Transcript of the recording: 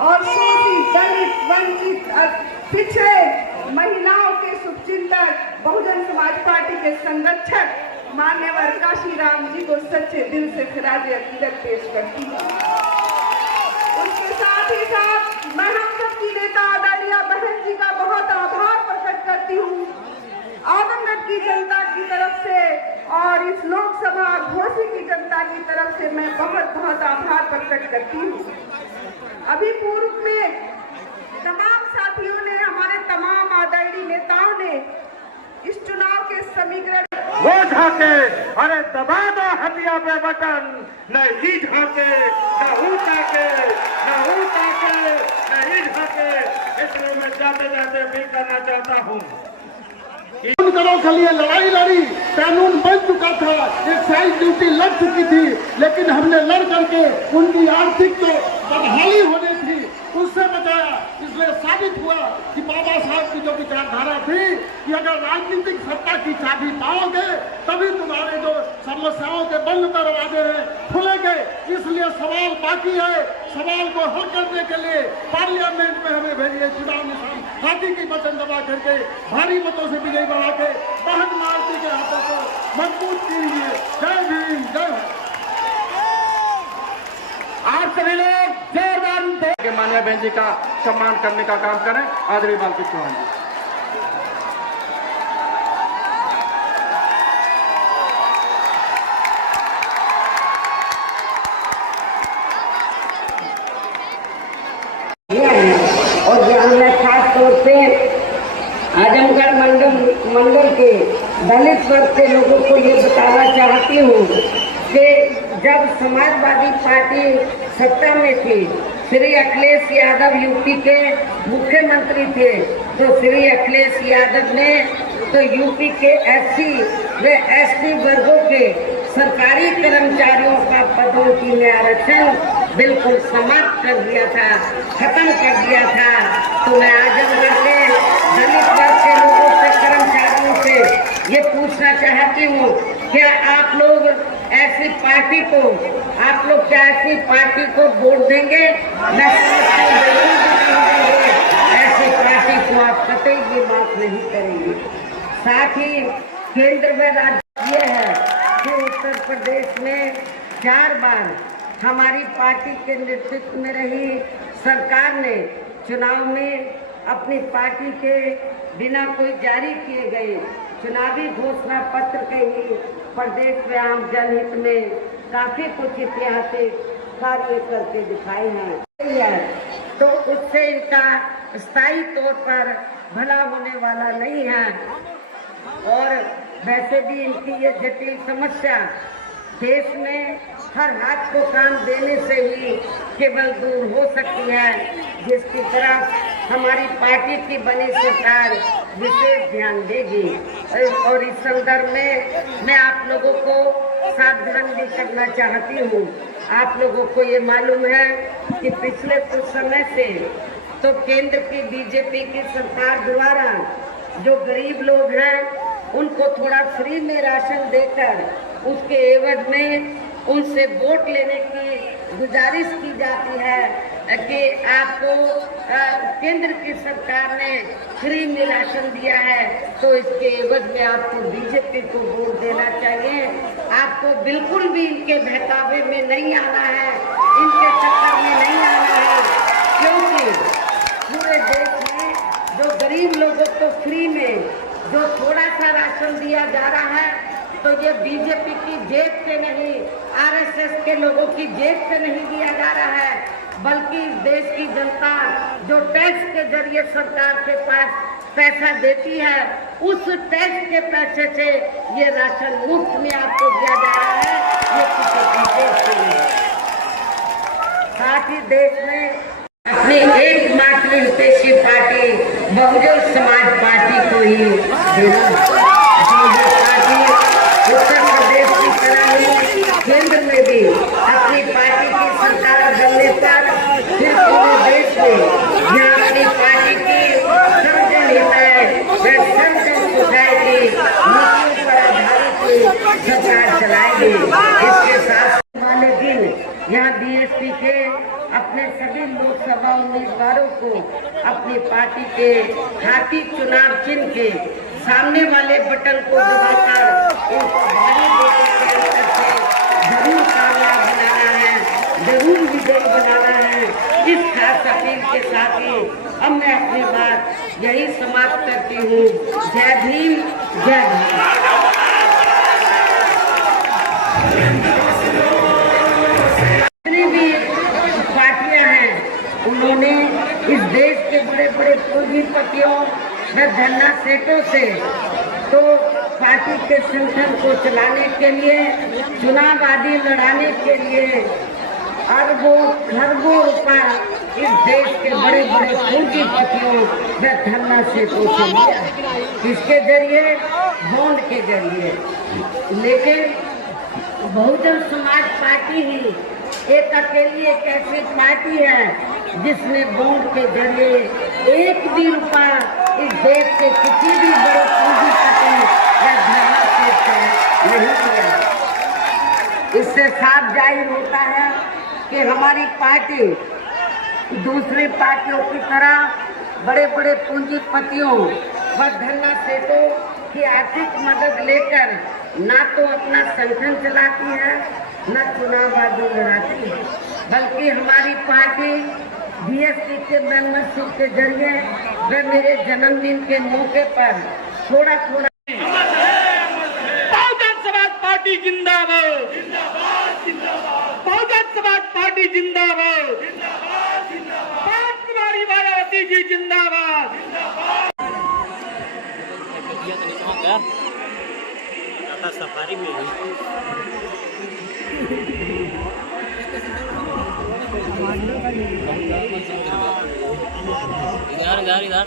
और शोषित, दलित, वंचित, पिछड़े महिलाओं के शुभचिंतक बहुजन समाज पार्टी के संरक्षक मान्यवर काशीराम जी को सच्चे दिल से खिराज अकीदत पेश करती हूँ। उसके साथ ही साथ मैं हम सबकी नेता आदरणीय बहन जी का बहुत आभार प्रकट करती हूँ आजमगढ़ की जनता की तरफ से और इस लोकसभा घोसी की जनता की तरफ से मैं बहुत बहुत आभार प्रकट करती हूँ। अभी पूर्व में तमाम साथियों ने, हमारे तमाम आदरणीय नेताओं ने इस चुनाव के समीकरण वो झाके, अरे दबा दो हथिया पे बटन, न ही झाके, न हूँ ताके, न हूँ ताके, न ही झाके। इसलिए मैं जाते जाते अपील करना चाहता हूँ करों के लिए लड़ाई लड़ी, कानून बन चुका था, एक्साइज ड्यूटी लग चुकी थी, लेकिन हमने लड़ करके उनकी आर्थिक तो बदहाली होनी थी उससे बचाया। इसलिए साबित हुआ कि बाबा साहब की जो विचारधारा थी कि अगर राजनीतिक सत्ता की चाबी पाओगे तभी तुम्हारे जो समस्याओं के बंद दरवाजे हैं खुलेंगे। इसलिए सवाल बाकी है, सवाल को हल करने के लिए पार्लियामेंट में हमें भेजिए चुनाव निशान हाथी की बटन दबा करके भारी मतों से विजयी बना के बहन मालती के हाथों को मजबूत कीजिए। जय भीम, जय भारत। आप सभी लोग जोरदार के मान्या बहन जी का सम्मान करने का काम करें। आदरणीय बालकृष्ण चौहान जी। और यहाँ मैं खास तौर से आजमगढ़ मंडल के दलित वर्ग के लोगों को ये बताना चाहती हूँ कि जब समाजवादी पार्टी सत्ता में थी, श्री अखिलेश यादव यूपी के मुख्यमंत्री थे, तो श्री अखिलेश यादव ने तो यूपी के एससी व एसटी वर्गों के सरकारी कर्मचारियों का पदोन्नति में आरक्षण बिल्कुल समाप्त कर दिया था, खत्म कर दिया था। तो मैं आजमगढ़ के दलित वर्ग के लोगों से, कर्मचारियों से ये पूछना चाहती हूँ, क्या आप लोग ऐसी पार्टी को, आप लोग क्या ऐसी पार्टी को वोट देंगे? मैं ऐसी पार्टी को आप कतई ये बात नहीं करेंगे। साथ ही केंद्र में राज्य ये है कि उत्तर प्रदेश में 4 बार हमारी पार्टी के नेतृत्व में रही सरकार ने चुनाव में अपनी पार्टी के बिना कोई जारी किए गए चुनावी घोषणा पत्र के ही प्रदेश में आम जनहित में काफी कुछ ऐतिहासिक कार्य करके दिखाए हैं, तो उससे इनका स्थायी तौर पर भला होने वाला नहीं है। और वैसे भी इनकी ये जटिल समस्या देश में हर हाथ को काम देने से ही केवल दूर हो सकती है, जिसकी तरफ हमारी पार्टी की बनी सरकार विशेष ध्यान देगी। और इस संदर्भ में मैं आप लोगों को सावधान भी करना चाहती हूँ। आप लोगों को ये मालूम है कि पिछले कुछ समय से तो केंद्र की बीजेपी की सरकार द्वारा जो गरीब लोग हैं उनको थोड़ा फ्री में राशन देकर उसके एवज में उनसे वोट लेने की गुजारिश की जाती है कि आपको केंद्र की सरकार ने फ्री में राशन दिया है तो इसके एवज में आपको बीजेपी को वोट देना चाहिए। आपको बिल्कुल भी इनके बहकावे में नहीं आना है, इनके चक्कर में नहीं आना है, क्योंकि पूरे देश में जो गरीब लोगों को फ्री में जो थोड़ा सा राशन दिया जा रहा है तो ये बीजेपी की जेब से नहीं, आरएसएस के लोगों की जेब से नहीं दिया जा रहा है, बल्कि देश की जनता जो टैक्स के जरिए सरकार के पास पैसा देती है उस टैक्स के पैसे से ये राशन मुफ्त में आपको दिया जा रहा है। ये किसी नहीं। साथ ही देश में अपनी एकमात्र हितैषी पार्टी बहुजन समाज पार्टी को ही देना। उत्तर प्रदेश की तरह ही केंद्र में भी अपनी पार्टी की सरकार बनने पर फिर पूरे देश में यहाँ अपनी पार्टी की सर्वजन हिताय व सर्वजन सोसाइटी नीतियों पर आधारित सरकार चलाएगी। इसके साथ वाले दिन यहाँ बीएसपी के अपने सभी लोकसभा उम्मीदवारों को अपनी पार्टी के हाथी चुनाव चिन्ह के सामने वाले बटन को दबाकर उनको भारी वोटों के अंतर से जरूर कामयाब बनाना है, जरूर विजयी बनाना है। इस खास अपील के साथ ही अब मैं अपनी बात यही समाप्त करती हूँ। जय भीम, जय भारत। जितनी भी पार्टियां हैं उन्होंने इस देश के बड़े बड़े पूंजीपतियों व धन्ना सेठों से तो पार्टी के संगठन को चलाने के लिए, चुनाव आदि लड़ाने के लिए अरबों खरबों रुपया इस देश के बड़े बड़े पूंजीपतियों व धन्ना सेठों से लिया, किसके जरिए? बॉन्ड के जरिए। लेकिन बहुजन समाज पार्टी ही एक अकेली एक ऐसी पार्टी है जिसने बॉन्ड के जरिए एक भी रुपया इस देश के किसी भी बड़े पूंजीपति या धर्म से नहीं किया। इससे साफ जाहिर होता है कि हमारी पार्टी दूसरी पार्टियों की तरह बड़े बड़े पूंजीपतियों व धन्ना सेठों की आर्थिक मदद लेकर ना तो अपना संगठन चलाती है, न चुनाव आदि लड़ाती है, बल्कि हमारी पार्टी बीएसपी के मेंबरशिप के जरिए व मेरे जन्मदिन के मौके पर थोड़ा थोड़ा बहुजन समाज पार्टी जिंदाबाद, बहुजन समाज पार्टी जिंदाबाद, कुमारी मायावती जी जिंदाबाद। सफारी में इधर इधर इधर